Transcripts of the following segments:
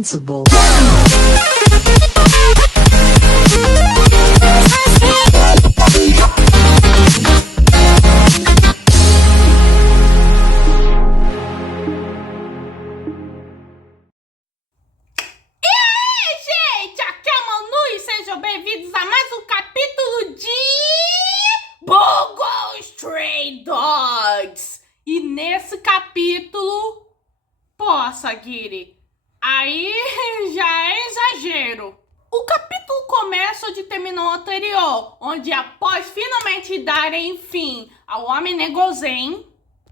invincible. Sejam bem-vindos a mais um capítulo de Bungo Stray Dogs. E nesse capítulo, pô, Sagiri, aí já é exagero. O capítulo começa onde terminou o anterior, onde após finalmente darem fim ao Homem Negozen,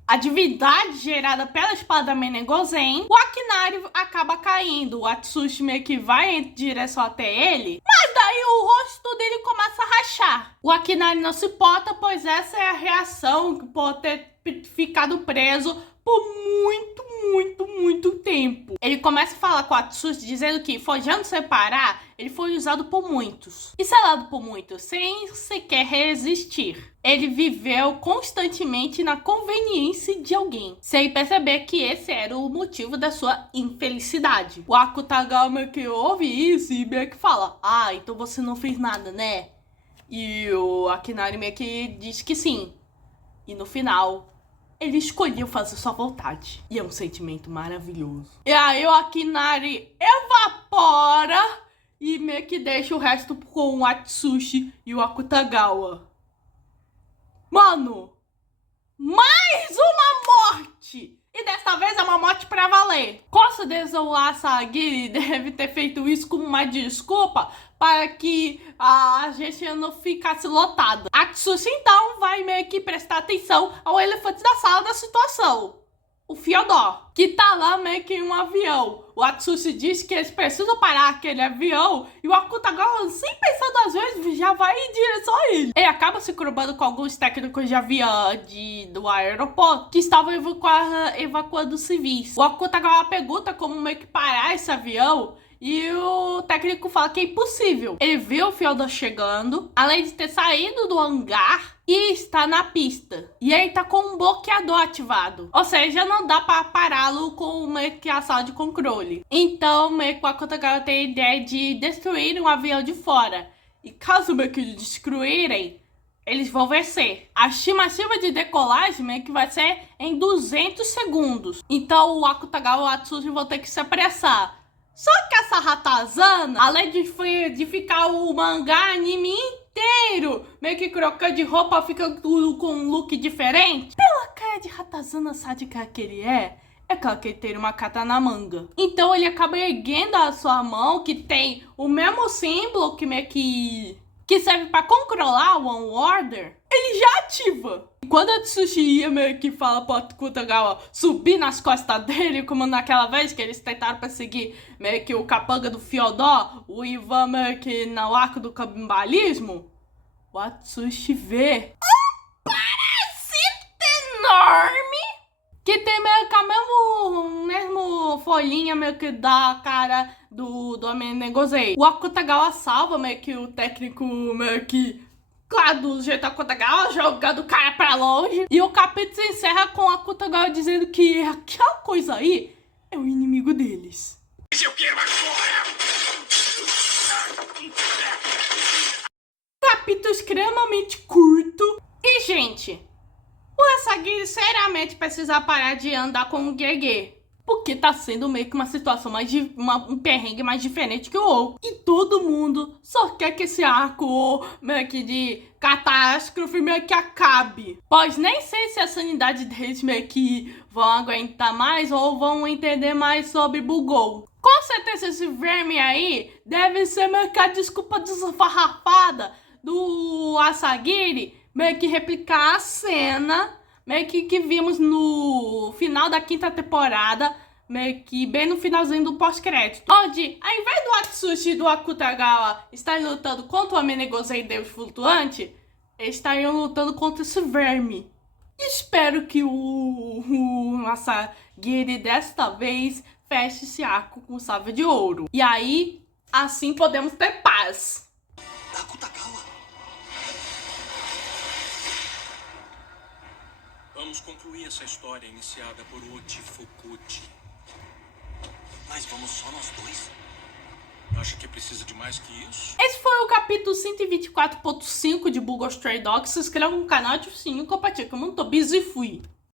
a divindade gerada pela espada Menegozen, o Akinari acaba caindo. O Atsushi meio que vai em direção até ele, mas daí o rosto dele começa a rachar. O Akinari não se importa, pois essa é a reação por ter ficado preso por muito tempo. Ele começa a falar com o Atsushi dizendo que, forjando separar, ele foi usado por muitos. E selado por muitos, sem sequer resistir. Ele viveu constantemente na conveniência de alguém, sem perceber que esse era o motivo da sua infelicidade. O Akutagawa meio que ouve isso e meio que fala: ah, então você não fez nada, né? E o Akinari meio que diz que sim. E no final, ele escolheu fazer sua vontade. E é um sentimento maravilhoso. E aí o Akinari evapora e meio que deixa o resto com o Atsushi e o Akutagawa. Mano, mais uma morte! E desta vez é uma morte pra valer. Com certeza o Asagiri deve ter feito isso como uma desculpa para que a gente não ficasse lotada. Atsushi então vai meio que prestar atenção ao elefante da sala da situação, o Fyodor, que tá lá meio que em um avião. O Atsushi diz que eles precisam parar aquele avião e o Akutagawa, sem pensar duas vezes, já vai em direção a ele. Ele acaba se cruzando com alguns técnicos de avião do aeroporto que estavam evacuando civis. O Akutagawa pergunta como meio que parar esse avião e o técnico fala que é impossível. Ele viu o Fyodor chegando, além de ter saído do hangar, e está na pista. E ele tá com um bloqueador ativado. Ou seja, não dá para pará-lo com meio que a sala de controle. Então, meio que o Akutagawa tem a ideia de destruir um avião de fora. E caso meio que destruírem, eles vão vencer. A estimativa de decolagem meio que vai ser em 200 segundos. Então, o Akutagawa e o Atsushi vão ter que se apressar. Só que essa ratazana, além de ficar o mangá anime inteiro meio que trocando de roupa, fica tudo com um look diferente, pela cara de ratazana sádica que ele é claro que ele tem uma katana na manga. Então ele acaba erguendo a sua mão, que tem o mesmo símbolo que meio que serve pra controlar o One Order, ele já ativa. E quando a Tsushi meio que fala pro Akutagawa subir nas costas dele, como naquela vez que eles tentaram perseguir meio que o capanga do Fyodor, o Ivan meio que no arco do canibalismo, o Atsushi vê um parasita enorme que tem meio que a mesmo folhinha meio que da cara do Homem Negozei. O Akutagawa salva meio que o técnico meio que, claro, do jeito Akutagawa, jogando o cara pra longe. E o capítulo se encerra com o Akutagawa dizendo que aquela coisa aí é o inimigo deles. Eu quero agora! Capítulo extremamente curto. E, gente, o Asagiri seriamente precisa parar de andar com o Gege, porque tá sendo meio que uma situação um perrengue mais diferente que o outro. E todo mundo só quer que esse arco meio que de catástrofe meio que acabe. Pois nem sei se a sanidade deles meio que vão aguentar mais ou vão entender mais sobre Bugou. Com certeza esse verme aí deve ser meio que a desculpa desfarrafada do Asagiri meio que replicar a cena meio que vimos no final da quinta temporada, meio que bem no finalzinho do pós-crédito, onde, ao invés do Atsushi e do Akutagawa estarem lutando contra o Homem Negozei Deus Flutuante, eles estariam lutando contra esse verme. Espero que o Asagiri desta vez feche esse arco com chave de ouro. E aí, assim podemos ter paz. Akutagawa! Vamos concluir essa história iniciada por Uchi Fukuji. Mas vamos só nós dois? Acha que precisa de mais que isso? Esse foi o capítulo 124.5 de Bull Ghost Stray Dogs. Se inscreva no canal, ative o sininho, compartilhe, que eu não tô busy e fui.